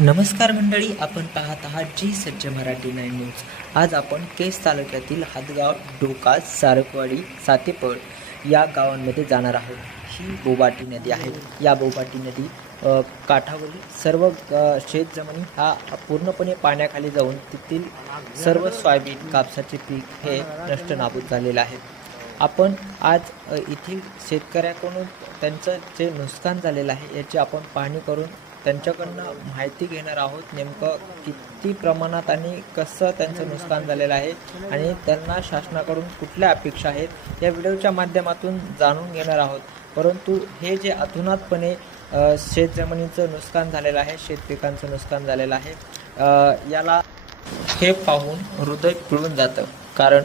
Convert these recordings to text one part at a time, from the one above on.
नमस्कार मंडळी आपण पाहत आहात जी सज्ज मराठी नाईन न्यूज. आज आपण केस तालुक्यातील हातगाव डोका सारकवाडी सातेपळ या गावांमध्ये जाणार आहोत. ही बोबाटी नदी आहे. या बोबाटी नदी काठावरील सर्व शेतजमिनी हा पूर्णपणे पाण्याखाली जाऊन तेथील सर्व सोयाबीन कापसाचे पीक हे नष्ट नाबूद झालेलं आहे. आपण आज येथील शेतकऱ्याकडून त्यांचं जे नुकसान झालेलं आहे याची आपण पाहणी करून त्यांच्याकडनं माहिती घेणार आहोत नेमकं किती प्रमाणात आणि कसं त्यांचं नुकसान झालेलं आहे आणि त्यांना शासनाकडून कुठल्या अपेक्षा आहेत या व्हिडिओच्या माध्यमातून जाणून घेणार आहोत. परंतु हे जे अधुनातपणे शेतजमिनीचं नुकसान झालेलं आहे शेतपिकांचं नुकसान झालेलं आहे याला हे पाहून हृदय पिळून जातं. कारण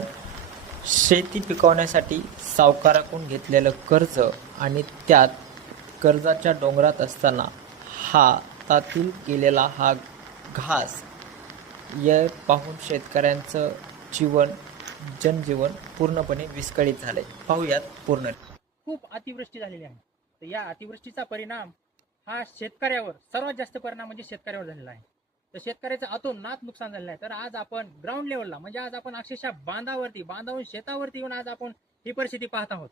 शेती पिकवण्यासाठी सावकाराकडून घेतलेलं कर्ज आणि त्यात कर्जाच्या डोंगरात असताना हातातील केलेला हा घास या पाहून शेतकऱ्यांचं जीवन जनजीवन पूर्णपणे विस्कळीत झालंय. पाहूयात पूर्ण. खूप अतिवृष्टी झालेली आहे. तर या अतिवृष्टीचा परिणाम हा शेतकऱ्यावर सर्वात जास्त परिणाम म्हणजे शेतकऱ्यावर झालेला आहे. तर शेतकऱ्याचं अतोनात नुकसान झालेलं आहे. तर आज आपण ग्राउंड लेवलला म्हणजे आज आपण अक्षरशः बांधावरती बांधावून शेतावरती येऊन आज आपण ही परिस्थिती पाहत आहोत.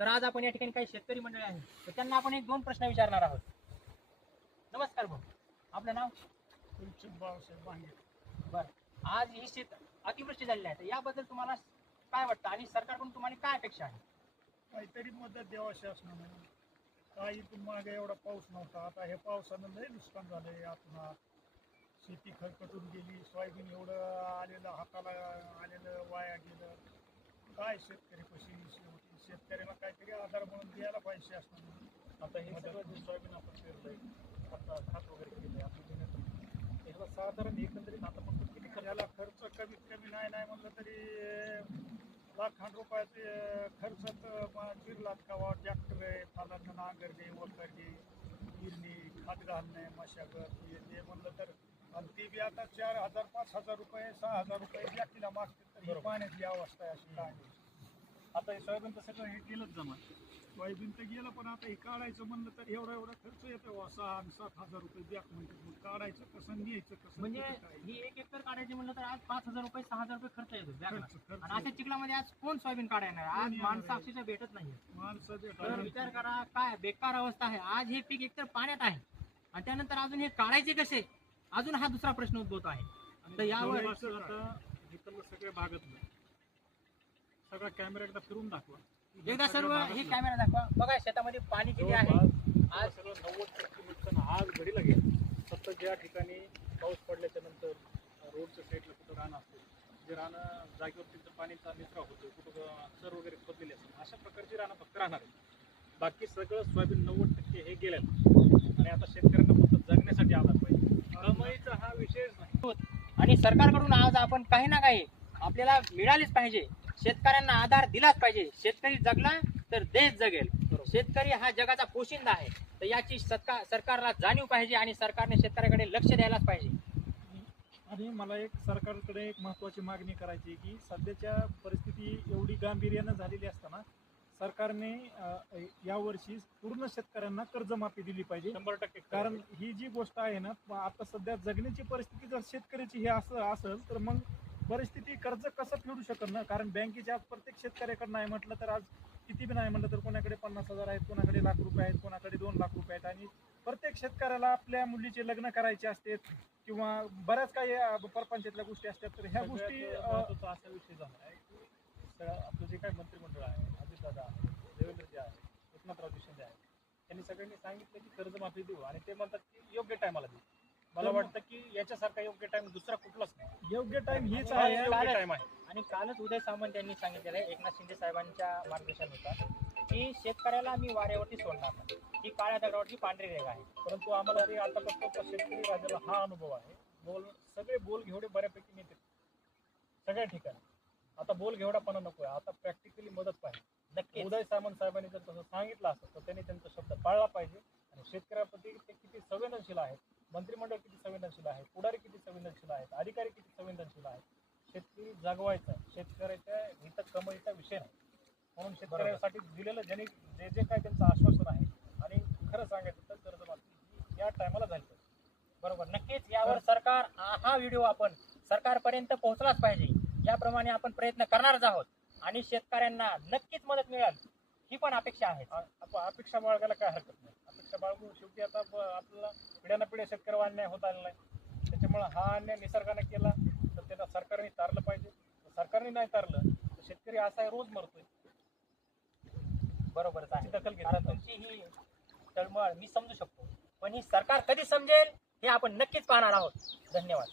तर आज आपण या ठिकाणी काही शेतकरी मंडळी आहेत. तर त्यांना आपण एक दोन प्रश्न विचारणार आहोत. नमस्कार भाऊ. आपलं नाव? बरं. आज ही शेत अतिवृष्टी झालेली आहे. तर याबद्दल तुम्हाला काय वाटतं? आणि सरकारकडून तुम्हाला काय अपेक्षा आहे? काहीतरी मदत द्यावा शासनाने. काही मागे एवढा पाऊस नव्हता. आता हे पावसानं लय नुकसान झालंय आपण शेती खरकटून गेली. सोयाबीन एवढं आलेलं हाताला आलेलं वाया गेलं. काय शेतकरी कशी होती शेतकऱ्याला काहीतरी आधार म्हणून द्यायला पाहिजे शासनाने. आता हे सगळं जे सोयाबीन आपण पेरलंय आता खात वगैरे ह्याला साधारण एकंदरीत आता फक्त किती खर्च याला खर्च कमीत कमी नाही नाही म्हणलं तरी लाखां रुपयाचे खर्चात चिरलात कावा ट्रॅक्टर आहे फालांना नांगरणे वखरणे गिरणी खत घालणे मशागत हे ते म्हणलं तर. आणि ती बी आता चार हजार पाच हजार रुपये सहा हजार रुपये व्यक्तीला मागते तर पाण्याची अवस्था आहे अशी काय? आता हे सोयाबीन तर सगळं हे गेलंच जमा. सोयाबीन तर गेलं पण आता हे काढायचं म्हणलं तर एवढा एवढा खर्च येतो बुवा, सहा आणि सात हजार रुपये बॅक म्हणतात मग काढायचं कसं न्यायचं कसं म्हणजे कुठं काय? ही एक एकर काढायची म्हणलं तर आज पाच हजार रुपये सहा हजार रुपये खर्च येतो बॅगला. खर्च खर्च आणि अशा चिखलामध्ये आज कोण सोयाबीन काढायला आज कोण माणसं? अक्षरशः भेटत नाही माणसाचे तर विचार करा काय बेकार अवस्था आहे. आज हे पीक एकतर पाण्यात आहे. आणि त्यानंतर अजून हे काढायचे कसे? अजून हा दुसरा प्रश्न उद्भवत आहे. तर यावर आता इथलं सगळे भागत नाही. सगळा कॅमेरा एकदा फिरून दाखवा. एकदा सर्व हे कॅमेरा दाखवा. बघा शेतामध्ये पाणी किती आहे? आज सगळं नव्वद टक्के नुकसान आज घडीला गेलं. फक्त ज्या ठिकाणी पाऊस पडल्याच्या नंतर रोडच्या साईडला कुठं रान असते जे रानं जागेवर तिथं पाणीचा निचरा होतो कुठं सर वगैरे खोदलेले असतात. अशा प्रकारची रानं फक्त राहणार बाकी सगळं सोयाबीन नव्वद टक्के हे गेलेलं आणि आता शेतकऱ्यांना फक्त जगण्यासाठी आधार पाहिजे. कमाईचा हा विषयच नाही. आणि सरकारकडून आज आपण काही ना काही आपल्याला मिळालीच पाहिजे. शेतकऱ्यांना आधार दिलाच पाहिजे. शेतकरी जगला तर देश जगेल. शेतकरी हा जगाचा पोशिंदा आहे. तर याची सरकार सरकारला जाणीव पाहिजे आणि सरकारने शेतकऱ्याकडे लक्ष द्यायलाच पाहिजे. आणि मला एक सरकारकडे एक महत्त्वाची मागणी करायची आहे की सध्याच्या परिस्थिती एवढी गांभीर्यानं झालेली असताना सरकारने यावर्षी पूर्ण शेतकऱ्यांना कर्जमाफी दिली पाहिजे. शंभर टक्के कारण ही जी गोष्ट आहे ना आता सध्या जगण्याची परिस्थिती जर शेतकऱ्याची हे असं असेल तर मग परिस्थिती कर्ज कसं फेडू शकत ना कारण बँकेच्या आज प्रत्येक शेतकऱ्याकडे नाही म्हटलं तर आज किती बी नाही म्हटलं तर कोणाकडे पन्नास हजार आहेत कोणाकडे लाख रुपये आहेत कोणाकडे दोन लाख रुपये आहेत. आणि प्रत्येक शेतकऱ्याला आपल्या मुलीचे लग्न करायचे असतात किंवा बऱ्याच काही परपंचातल्या गोष्टी असतात तर ह्या गोष्टी असा विषय झाला आहे की आपलं जे काही मंत्रिमंडळ आहे अजितदादा आहे देवेंद्रजी आहे एकनाथराव शिंदे आहे त्यांनी सगळ्यांनी सांगितलं की कर्जमाफी देऊ आणि ते म्हणतात की योग्य टायमाला देऊ. मला वाटतं की याच्यासारखा योग्य टाइम दुसरा कुठलाच नाही. योग्य टाइम हीच आहे. योग्य टाइम आहे. आणि कालच उदय सामंत यांनी सांगितलेलं आहे एकनाथ शिंदे साहेबांच्या मार्गदर्शनानुसार की शेतकऱ्याला मी वाऱ्यावरती सोडणार नाही. ही काळ्या दगडावरची पांढरी रेग आहे. परंतु आम्हाला ते आतापासून शेतकरी राजाला हा अनुभव आहे. बोल सगळे बोल घेवडे बऱ्यापैकी नेते सगळ्या ठिकाणी. आता बोल घेवडापणा नको आहे आता प्रॅक्टिकली मदत पाहिजे. नक्कीच. उदय सामंत साहेबांनी जर तसं सांगितलं असतं तर त्यांनी त्यांचा शब्द पाळला पाहिजे. आणि शेतकऱ्याप्रती ते किती संवेदनशील आहेत मंत्रिमंडळ किती संवेदनशील आहे? पुढारी किती संवेदनशील आहेत? अधिकारी किती संवेदनशील आहेत? शेतकरी जागवायचा शेतकऱ्याच्या हित कमाईचा विषय नाही. म्हणून शेतकऱ्यासाठी दिलेलं ज्यांनी जे जे काय त्यांचं आश्वासन आहे आणि खरं सांगायचं तर कर्जमाफी या टायमाला झाली पाहिजे. बरोबर? नक्कीच यावर सरकार हा हा व्हिडिओ आपण सरकारपर्यंत पोहोचलाच पाहिजे. याप्रमाणे आपण प्रयत्न करणारच आहोत. आणि शेतकऱ्यांना नक्कीच मदत मिळाली. ही पण अपेक्षा आहे. आपण अपेक्षा बाळगायला काय हरकत नाही. अपेक्षा बाळगून शेवटी आता आपल्याला पिढ्याना पिढ्या शेतकऱ्यावर अन्याय होत आलेला आहे. त्याच्यामुळे हा अन्याय निसर्गाने केला तर त्याला सरकारने तारलं पाहिजे. सरकारने नाही तारलं तर शेतकरी असा आहे, रोज मरतोय. बरोबरच आहे. दखल घेणार तुमची ही तळमळ मी समजू शकतो. पण ही सरकार कधी समजेल हे आपण नक्कीच पाहणार आहोत. धन्यवाद.